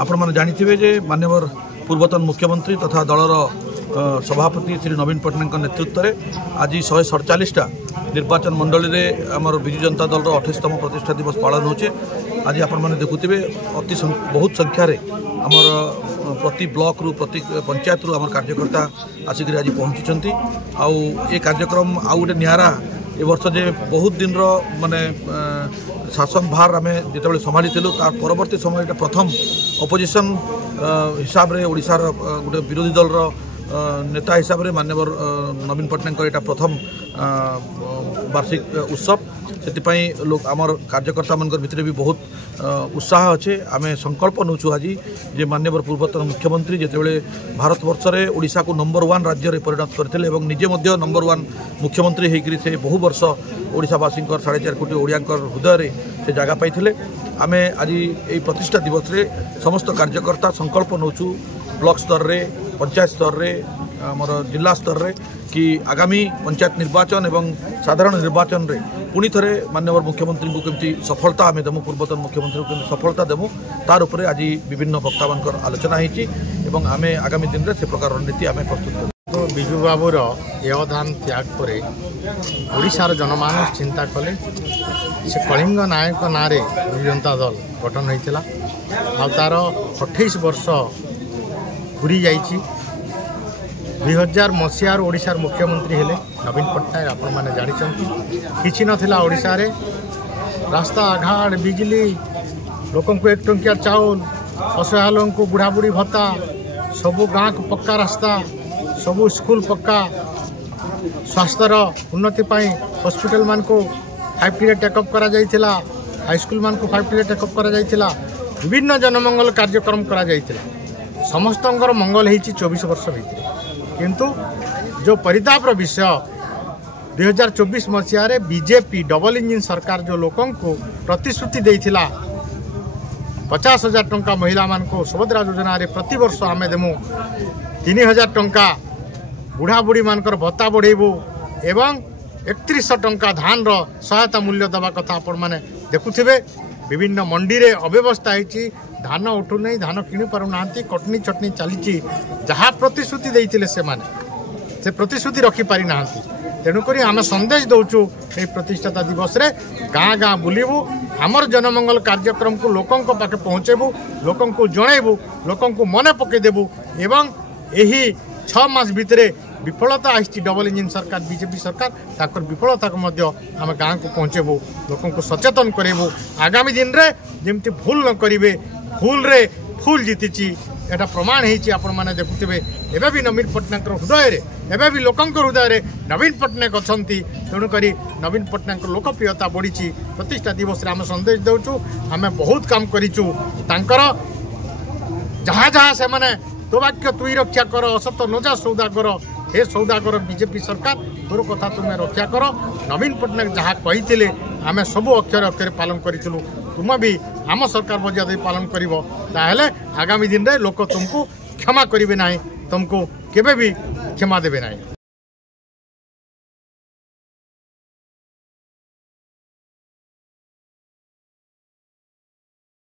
आपण मैंने जानिथिबे जे माननीय पूर्वतन मुख्यमंत्री तथा दलर सभापति श्री नवीन पट्टनायक नेतृत्व में आज 147टा निर्वाचन मंडली में आमर विजु जनता दल 28तम प्रतिष्ठा दिवस पालन होचे। आज आपण मैंने देखुथिबे अति बहुत संख्यार आमर प्रति ब्लॉक रु प्रति पंचायत रु आमर कार्यकर्ता आसिक आज पहुँची आउ ए कार्यक्रम आउ गोटे नियारा ए वर्ष जे बहुत दिन माने शासन भार आम जो संभाली तार परवर्ती समय प्रथम अपोजिशन हिसाब रे ओडिशार गोटे विरोधी दल नेता हिसाब रे माननीय नवीन पट्टनायक यहाँ प्रथम वार्षिक उत्सव से लोग आमर कार्यकर्ता मान भितर भी बहुत उत्साह अच्छे। आम संकल्प नौचु आज जे माननीय पूर्वतन मुख्यमंत्री जितेबाला भारत वर्ष में ओडिशा को नंबर 1 राज्य में परिणत करते निजे नंबर 1 मुख्यमंत्री होकर से बहु वर्ष ओडिशावासी 4.5 कोटी ओडिया हृदय से जगह पाई। आम आज ये प्रतिष्ठा दिवस रे समस्त कार्यकर्ता संकल्प नौचु ब्लॉक स्तर रे पंचायत स्तर रे आमर जिला स्तर रे कि आगामी पंचायत निर्वाचन एवं साधारण निर्वाचन रे पुणी थे माननीय मुख्यमंत्री को केमती सफलता आम देमु पूर्वतन मुख्यमंत्री को सफलता देमु तार उपरे आज विभिन्न वक्ता मान आलोचना होती आम आगामी दिन में से प्रकार रणनीति आम प्रस्तुत कर तो बिजु बाबूर अवदान त्याग पर ओडिशार जनमानस चिंता कले से कलिंग नायक ना विजु जनता दल गठन होता आ तार 28 वर्ष पूरी जाइए। 2000 मसीहार ओडिशार मुख्यमंत्री हेले नवीन पट्टनायक आपण मैंने जानी किसी नथिला ओडिशा रे रास्ता घाट बिजली लोक 1 टंकिया चाउल असहाय लोक को बुढ़ा बुढ़ी भत्ता सबू गाँव को पक्का रास्ता सबू स्कूल पक्का स्वास्थ्यर उन्नति हॉस्पिटल मान को 5T टेकअप करा जाइथिला हाईस्कूल मान को 5T टेकअप करा जाइथिला विभिन्न जनमंगल कार्यक्रम करा जाइथिला समस्तंकर मंगल होती 24 वर्ष भितर किंतु जो परितापर विषय 2024 मसीह बीजेपी डबल इंजिन सरकार जो लोकों को प्रतिश्रुति देइथिला 50,000 टंका महिला मान को सुभद्रा योजना रे प्रति वर्ष आमे देमु 3,000 टंका बुढ़ा बुढ़ी मानकर भत्ता बढ़ेबू एवं 3100 टंका धान रो सहायता मूल्य दबा कथा आपण माने देखुथिबे। विभिन्न मंडी रे अव्यवस्था होती धान उठू नहीं धान किणी पारु नांती कटनी चटनी चली जहाँ प्रतिश्रुति देइथिले से प्रतिश्रुति रखी पारि नांती तेणुक आम संदेश दौचु ये प्रतिष्ठा दिवस रे गाँ गाँ बुलबू आमर जनमंगल कार्यक्रम को लोकों पाखे पहुँचेबू लोकों को जनइबू लोकों को मन पकईदेबू एवं यही 6 मास भितर विफलता आई डबल इंजिन सरकार बीजेपी सरकार ताकर विफलता को आम गाँव को पहुँचेबू लोकों को सचेतन करेबू आगामी दिन रे जेमती भूल न करेंगे भूल रे फूल जीति एटा प्रमाण होती आपण मैंने देखुवे एवं भी नवीन पट्टनायक हृदय एवं भी लोकों हृदय रे नवीन पट्टनायक अच्छा तेणुक नवीन पट्टनायक लोकप्रियता बढ़ी प्रतिष्ठा दिवस आम संदेश देचु आम बहुत काम करूँ जहाँ जहाँ से मैंने तो वाक्य तुई रक्षा कर असत नजा सौदागर हे सौदागर बीजेपी सरकार तोर कथा तुम्हें रक्षा कर नवीन पट्टनायक जहाँ कही आम सबू अक्षर अक्षर पालन करूँ तुम भी आम सरकार मर्यादा पालन कर आगामी दिन में लोक तुमको क्षमा करेंगे ना तुमको केवे भी क्षमा देवे ना।